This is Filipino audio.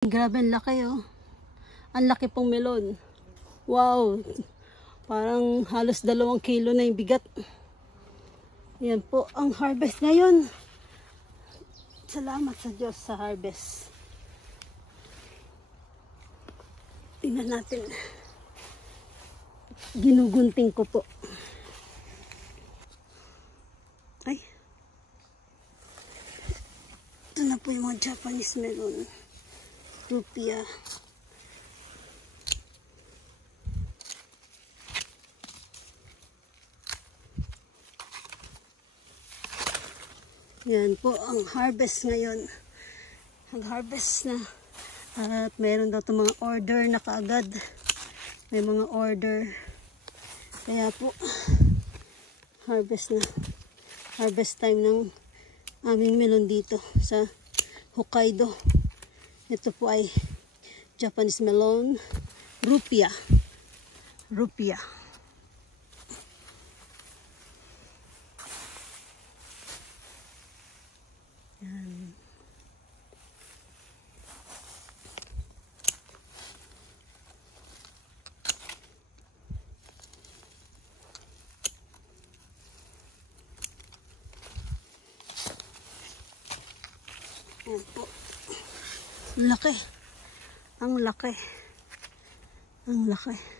Grabe, ang laki oh. Ang laki pong melon. Wow. Parang halos 2 kilo na yung bigat. Yan po ang harvest ngayon. Salamat sa Diyos sa harvest. Tingnan natin. Ginugunting ko po. Ay. Ito na po yung mga Japanese melon. Rupia. Yan po ang harvest ngayon. Nag-harvest na. At mayroon daw itong mga order na kaagad. May mga order. Kaya po, harvest na. Harvest time ng aming melon dito sa Hokkaido. Ito po ay Japanese melon. Rupia. Rupia. Yan. Yan po. Ang laki. Ang laki. Ang laki.